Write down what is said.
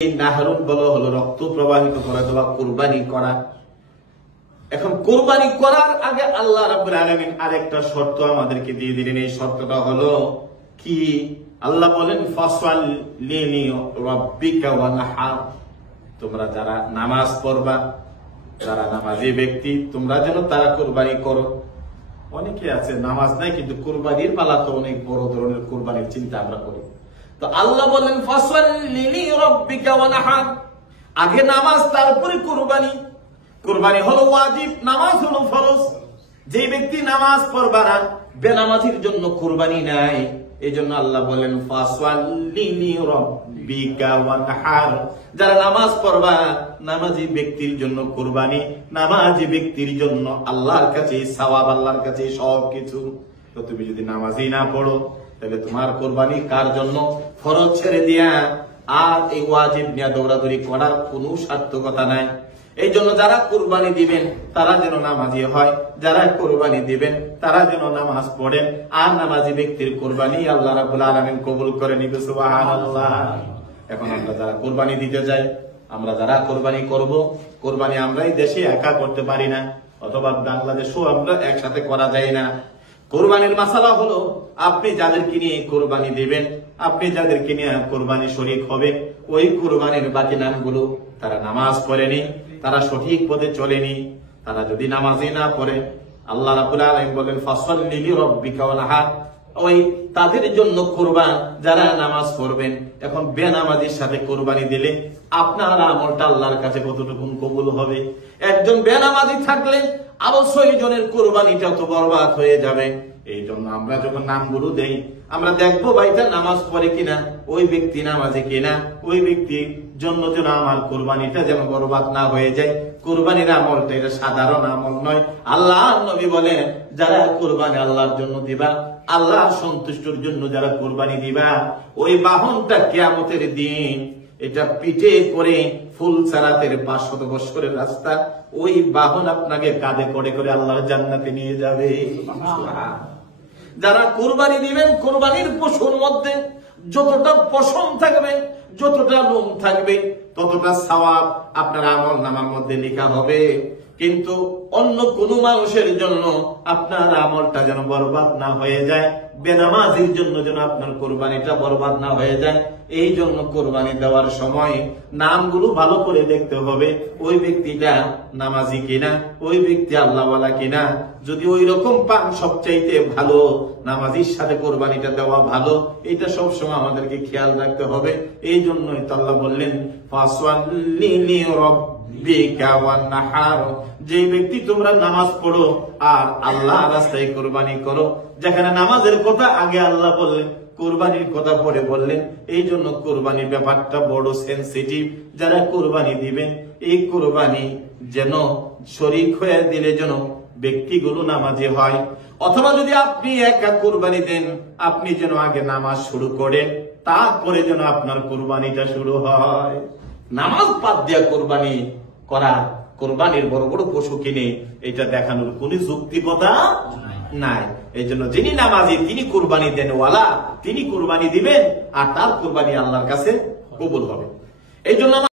নাহরুন বলা হলো রক্ত প্রবাহিত করা অথবা কুরবানি করা। এখন কুরবানি করার আগে আল্লাহ রাব্বুল আলামিন আরেকটা শর্ত আমাদেরকে দিয়ে দিলেন। এই শর্তটা হলো কি? আল্লাহ বলেন ফাসাল্লি লিরাব্বিকা ওয়ানহার, তোমরা যারা নামাজ পড়বা, যারা নামাজি ব্যক্তি, তোমরা যেন তারা কুরবানি করো। অনেকে আছে নামাজ নাই কিন্তু কুরবানির পালা তো অনেক বড় ধরনের কুরবানির চিন্তা আমরা করি। তো আল্লাহ বলেন ফাসাল্লি লিরাব্বিকা ওয়ানহার, আগে নামাজ তারপরে কুরবানি। কুরবানি হলো ওয়াজিব, নামাজ হলো ফরজ। যে ব্যক্তি নামাজ পড়বে না, বেনামাজির জন্য কুরবানি নাই। এই জন্য আল্লাহ বলেন ফাসাল্লি লিরাব্বিকা ওয়ানহার, যারা নামাজ পড়বা নামাজি ব্যক্তির জন্য কুরবানি, নামাজি ব্যক্তির জন্য আল্লাহর কাছে সওয়াব, আল্লাহর কাছে সবকিছু। তো তুমি যদি নামাজই না পড়ো তাহলে তোমার কুরবানি কার জন্য? ফরজ ছেড়ে দিয়া আর এই ওয়াজিব নিয়ে দৌড়াদৌড়ি করার কোনো সার্থকতা নাই। এই জন্য যারা কুরবানি দিবেন তারা যেন নামাজি হয়, যারা কুরবানি দিবেন তারা যেন নামাজ পড়েন। আর নামাজি ব্যক্তির কুরবানি আল্লাহ রাব্বুল আলামিন কবুল করে নিবে। সুবহানাল্লাহ। এখন আমরা যারা কুরবানি দিতে যাই, আমরা যারা কুরবানি করব, কুরবানি আমরাই দেশে একা করতে পারি না, অথবা বাংলাদেশেও আমরা একসাথে করা যায় না। কুরবানির মাসালা হলো আপনি যাদেরকে নিয়ে কুরবানি দিবেন, আপনি যাদেরকে নিয়ে কুরবানি শরীক হবে, ওই কুরবানির বাকি নামগুলো তারা নামাজ পড়েনি, তারা সঠিক পথে চলেনি। তারা যদি নামাজই না পড়ে, আল্লাহ রাব্বুল আলামিন বলেন ফাসাল্লি লিরাব্বিকা ওয়ানহার, ওই তাদের জন্য কুরবান যারা নামাজ পড়বেন। এখন বেনামাজির সাথে কুরবানি দিলে আপনার আমলটা আল্লাহর কাছে কতটুকু কবুল হবে? একজন বেনামাজি থাকলে আরো 6 জনের কুরবানিটা তো বরবাদ হয়ে যাবে। এই জন্য আমরা যখন নামগুলো দেই, আমরা দেখবো ভাইটা নামাজ পড়ে কিনা, ওই ব্যক্তি নামাজে কিনা, ওই ব্যক্তির জন্য যেন আমার কুরবানিটা যেন বরবাদ না হয়ে যায়। কুরবানির আমলটা এটা সাধারণ আমল নয়। আল্লাহ নবী বলেন যারা কুরবানি আল্লাহর জন্য দিবা, আল্লাহর সন্তুষ্টির জন্য যারা কুরবানি দিবা, ওই বাহনটা কিয়ামতের দিন এটা পিঠে করে ফুল সারাতের 500 বছরের রাস্তা, ওই বাহন আপনাকে কাঁধে করে করে আল্লাহর জান্নাতে নিয়ে যাবে। যারা কুরবানি দিবেন, কুরবানির পশুর মধ্যে যতটা পশম থাকবে, যতটা লোম থাকবে, ততটা সওয়াব আপনার আমল নামার মধ্যে লেখা হবে। কিন্তু অন্য কোন মানুষের জন্য আপনার আমলটা যেন বরবাদ না হয়ে যায়, বেনামাজির জন্য যেন আপনার কুরবানিটা বরবাদ না হয়ে যায়। এই জন্য কুরবানি দেওয়ার সময় নামগুলো ভালো করে দেখতে হবে, ওই ব্যক্তিটা নামাজি কিনা, ওই ব্যক্তি আল্লাহওয়ালা কিনা। যদি ওই রকম পান সবচাইতে ভালো, নামাজির সাথে কুরবানিটা দেওয়া ভালো, এটা সবসময় আমাদেরকে খেয়াল রাখতে হবে। এই জন্যই তো আল্লাহ বললেন ফাসাল্লি লিরাব্বিকা ওয়ানহার, যে ব্যক্তি তোমরা নামাজ পড়ো আর আল্লাহ রাস্তায় কুরবানি করো। যেখানে নামাজের কথা আগে আল্লাহ বললেন, কুরবানির কথা পরে বললেন। এই জন্য কুরবানির ব্যাপারটা বড় সেনসিটিভ। যারা কুরবানি দিবেন, এই কুরবানি যেন শরীক হয়ে দিলে যেন ব্যক্তিগুলো নামাজি হয়। অথবা যদি আপনি একা কুরবানি দেন, আপনি যেন আগে নামাজ শুরু করেন, তারপরে যেন আপনার কুরবানিটা শুরু হয়। নামাজ বাদ দিয়া কুরবানি করা, কুরবানির বড় বড় পশু কিনে এটা দেখানোর কোন যুক্তিকতা নাই। এই জন্য যিনি নামাজি তিনি কুরবানি দেন ওয়ালা, তিনি কুরবানি দিবেন আর তার কুরবানি আল্লাহর কাছে কবুল হবে। এই জন্য